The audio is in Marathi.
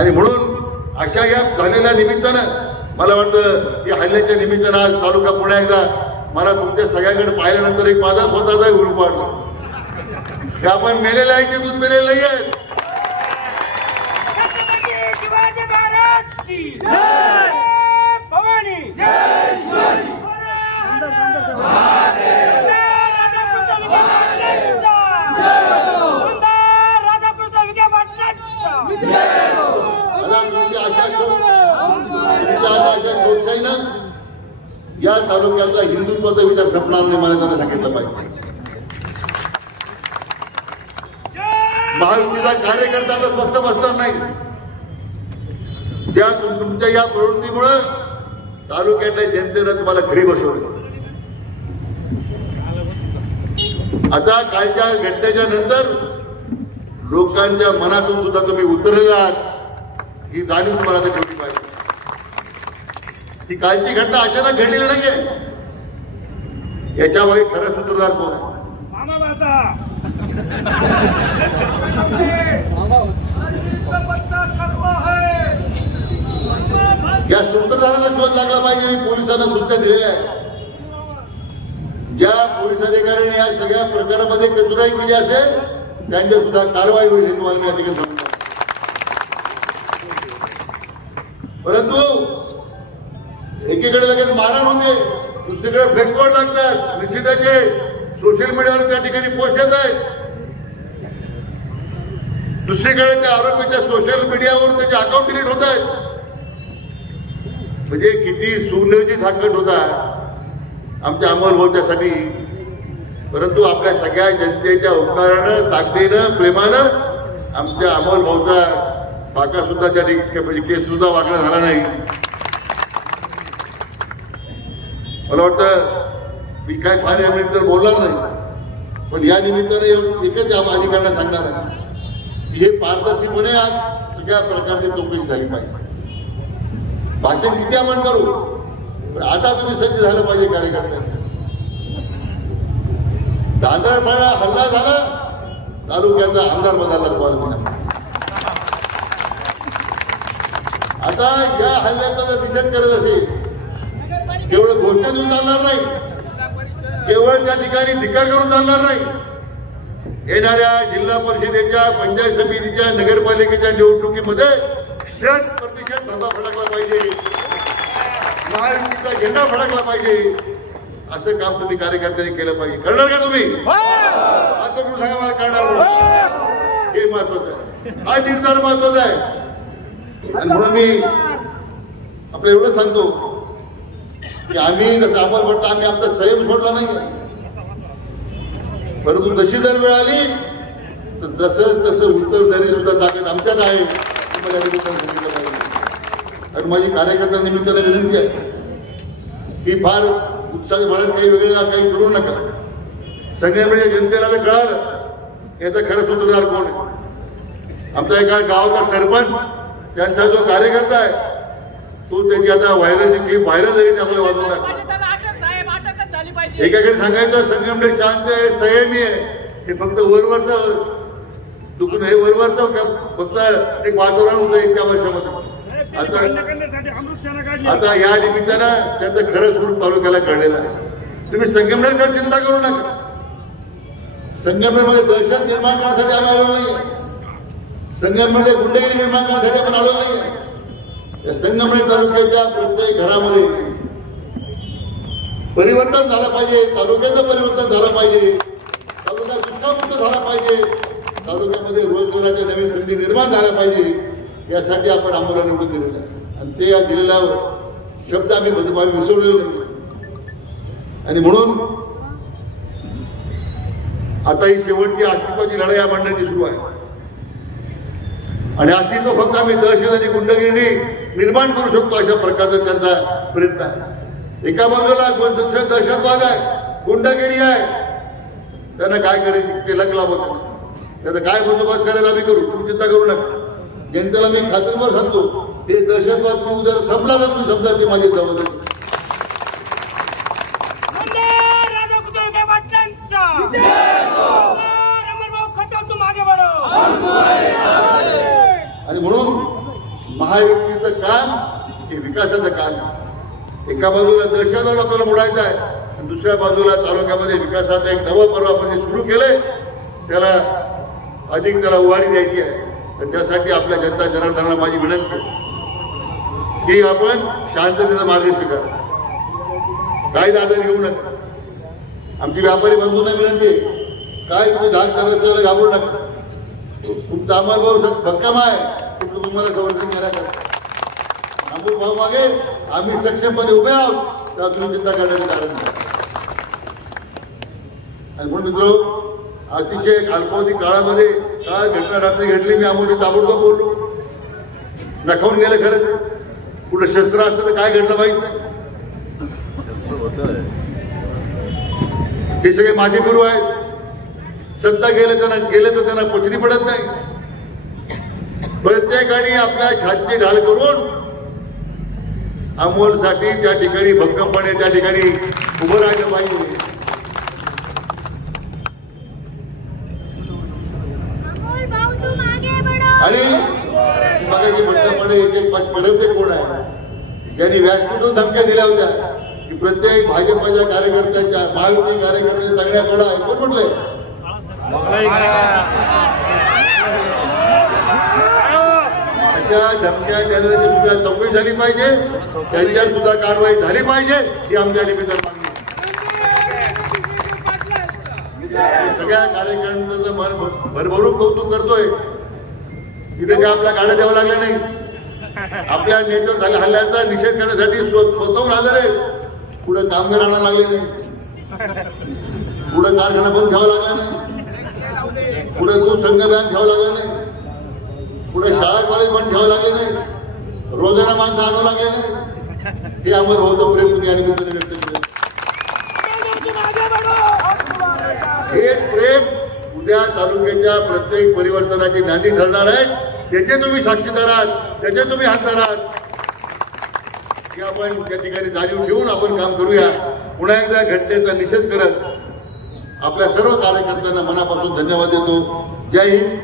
आणि म्हणून अशा या झालेल्या निमित्तानं मला वाटतं की हल्ल्याच्या निमित्तानं आज तालुका पुन्हा एकदा मला तुमच्या सगळ्यांकडे पाहिल्यानंतर एक माझा स्वतःचा ग्रुप वाढला की आपण मेलेले आहे ते दूध पेलेले नाही आहेत. लोकशाहीनं या तालुक्याचा हिंदुत्वाचा विचार संपणार नाही मला त्यांना सांगितलं पाहिजे. महायुतीचा कार्यकर्ता तर स्वस्थ बसणार नाही. ज्या तुमच्या या प्रवृत्तीमुळे तालुक्यातल्या जनतेनं तुम्हाला घरी बसवलं. आता कालच्या घटनेच्या नंतर लोकांच्या मनातून सुद्धा तुम्ही उतरलेला आहात ही जाणीव तुम्हाला ठेवली पाहिजे. ही कालची घटना अचानक घडलेली नाहीये. याच्या मागे खरं सूत्रधार कोण आहे? या सूत्रधाराला शोध लागला पाहिजे. मी पोलिसांना सूचना दिलेल्या आहे. ज्या पोलीस अधिकाऱ्यांनी या सगळ्या प्रकारामध्ये कचुराई केली असेल त्यांच्या सुद्धा कारवाई होईल हे तुम्हाला मी या ठिकाणी सांगतो. परंतु एकीकडे लगेच मारहाण होते, दुसरीकडे फ्लेक्सबोर्ड लागतात, निश्चिताचे सोशल मीडियावर त्या ठिकाणी पोस्ट येत आहेत. दुसरीकडे त्या आरोपीच्या सोशल मीडियावर त्याचे अकाउंट डिलीट होत आहेत. म्हणजे किती सुनियोजित हा कट होता आमच्या अंमलबजावणीसाठी. परंतु आपल्या सगळ्या जनतेच्या उपकारानं, ताकदीनं, प्रेमानं आमच्या अंमलबजावणीचा बाका सुद्धा त्या ठिकाणी केस सुद्धा वागणा झाला नाही. मला वाटतं मी काय फार यानिमित्तानं बोलणार नाही, पण या निमित्ताने एकच अधिकाऱ्यांना सांगणार आहे की हे पारदर्शीपणे आज सगळ्या प्रकारची चौकशी झाली पाहिजे. भाषण किती आपण करू पण आता तुम्ही सज्ज झालं पाहिजे कार्यकर्त्यांनी. दांदळपाडा हल्ला झाला, तालुक्याचा आमदार बदलला तुम्हाला. आता या हल्ल्याचा जर निषेध करत असेल केवळ घोषणेतून चालणार नाही, केवळ त्या ठिकाणी धिक्कार करून चालणार नाही. येणाऱ्या जिल्हा परिषदेच्या, पंचायत समितीच्या, नगरपालिकेच्या निवडणुकीमध्ये 100% झेंडा फडकला पाहिजे, महायुतीचा झेंडा फडकला पाहिजे. असं काम तुम्ही कार्यकर्त्यांनी केलं पाहिजे. करणार का तुम्ही? आता करून सांगा मला करणार. हे महत्वाचं आहे, हा निर्धार महत्वाचा आहे. आणि म्हणून मी आपलं एवढं सांगतो की आम्ही जसं अंमल पडतो आम्ही आमचा संयम सोडला नाही, परंतु जशी जर वेळ आली तर तसं उत्तर देण्याची सुद्धा ताकद आमच्यात आहे. आणि माझी कार्यकर्त्या निमित्ताने विनंती आहे की फार उत्साही भरत काही वेगळं काही करू नका. सगळ्या जनतेला जर कळालं याचा खरं सूत्रधार कोण आहे. आमचा एका गावाचा सरपंच त्यांचा जो कार्यकर्ता आहे तो त्याची आता व्हायरल क्लिप व्हायरल झाली ते आपल्या बाजूला. एकाकडे सांगायचं संगमनेर शांत आहे, संयमी आहे, हे फक्त वरवरचं दुखून हे वरवरचं फक्त एक वातावरण होतं इतक्या वर्षामध्ये. आता या निमित्तानं त्याचं खरं स्वरूप तालुक्याला कळलेलं आहे. तुम्ही संगमनेरकर चिंता करू नका. संगमनेरमध्ये दहशत निर्माण करण्यासाठी आम्ही आलो नाही, संगमनेरमध्ये गुंडगिरी निर्माण करण्यासाठी आपण आलो नाही. या संगमनेर तालुक्याच्या प्रत्येक घरामध्ये परिवर्तन झालं पाहिजे, तालुक्याचं परिवर्तन झालं पाहिजे, तालुका दुष्काळमुक्त झाला पाहिजे, तालुक्यामध्ये रोजगाराच्या नवीन संधी निर्माण झाल्या पाहिजे. यासाठी आपण आम्हाला निवडून दिलेलं आहे आणि ते या दिलेल्या शब्द आम्ही विसरलेलो नाही. आणि म्हणून आता ही शेवटची अस्तित्वाची लढाई या मंडळाची सुरू आहे आणि अस्तित्व फक्त आम्ही दहशत आणि गुंडगिरी निर्माण करू शकतो अशा प्रकारचा त्यांचा प्रयत्न आहे. एका बाजूला दहशतवाद आहे, गुंडगिरी आहे, त्यांना काय करायची ते लग लावत त्याचा काय बंदोबस्त करायला आम्ही करू, तुम्ही चिंता करू नका. जनतेला मी खात्रीवर सांगतो ते दहशतवाद उद्या संपला जातो समजा ते माझी जबाबदारी. आणि म्हणून महायुतीचं काम हे विकासाचं काम आहे. एका बाजूला दहशतवाद आपल्याला मोडायचा आहे आणि दुसऱ्या बाजूला तालुक्यामध्ये विकासाचं एक नवं पर्व आपण जे सुरू केलंय त्याला अधिक त्याला उभारी द्यायची आहे. तर त्यासाठी आपल्या जनता जनार्दनाला माझी विनंती की आपण शांततेचा मार्ग स्वीकार, काय दादा घेऊ नका. आमची व्यापारी बंधूंना विनंती आहे, काय तुम्ही धाक करत घाबरू नका. तुमचा अमर भाऊ भक्कम आहे, तुम्हाला संरक्षण देण्याकरता अमोल भाऊ मागे आम्ही सक्षमपणे उभे आहोत, तेव्हा तुम्ही चिंता करण्याचं कारण नाही. आणि म्हणून मित्र, अतिशय अल्पावधी काळामध्ये काय घटना रात्री घडली, मी अमोलची ताबडतोब बोललो. नखावून गेलं खरं. कुठं शस्त्र असतं तर काय घडलं माहित नाही. हे सगळे माझे गुरु आहेत. सत्ता गेले तर त्यांना पचनी पडत नाही. प्रत्येकाने आपल्या छातीची ढाल करून अमोलसाठी त्या ठिकाणी भक्कमपणे त्या ठिकाणी उभं राहिलं पाहिजे. आणि मगाशी म्हटल्याप्रमाणे एक परमते कोण आहे ज्यांनी व्यासपीठातून धमक्या दिल्या होत्या की प्रत्येक भाजपच्या कार्यकर्त्यांच्या महायुती कार्यकर्त्यांच्या तगड्या तोडा आहे. कोण म्हटलंय? त्या धमक्या देणाऱ्याची सुद्धा चौकशी झाली पाहिजे, त्यांच्यावर सुद्धा कारवाई झाली पाहिजे ही आमच्या निमित्तानं मागणी. सगळ्या कार्यकर्त्यांचं भरभरून कौतुक करतोय. इथे काय आपल्या गाड्या द्यावं लागल्या नाही. आपल्या नेत्यावर झाल्या हल्ल्याचा निषेध करण्यासाठी स्वतःहून हजर आहेत. पुढे कामगार आणायला लागले नाही, पुढे कारखाना बंद ठेवावा लागला नाही, पुढे दूध संघ बँक ठेवावं लागला नाही, पुढे शाळा कॉलेज बंद ठेवावं लागले नाही, रोजाना माणसं आणावं लागले नाही. हे अमर भाऊचं प्रेम तुम्ही या निमित्ताने व्यक्त केलं. हे प्रेम उद्या तालुक्याच्या प्रत्येक परिवर्तनाची नांदी ठरणार आहे. त्याचे तुम्ही साक्षीदार आहात, त्याचे तुम्ही हातदार आहात. की आपण त्या ठिकाणी जाणीव ठेवून आपण काम करूया. पुन्हा एकदा घटनेचा निषेध करत आपल्या सर्व कार्यकर्त्यांना मनापासून धन्यवाद देतो. जय हिंद.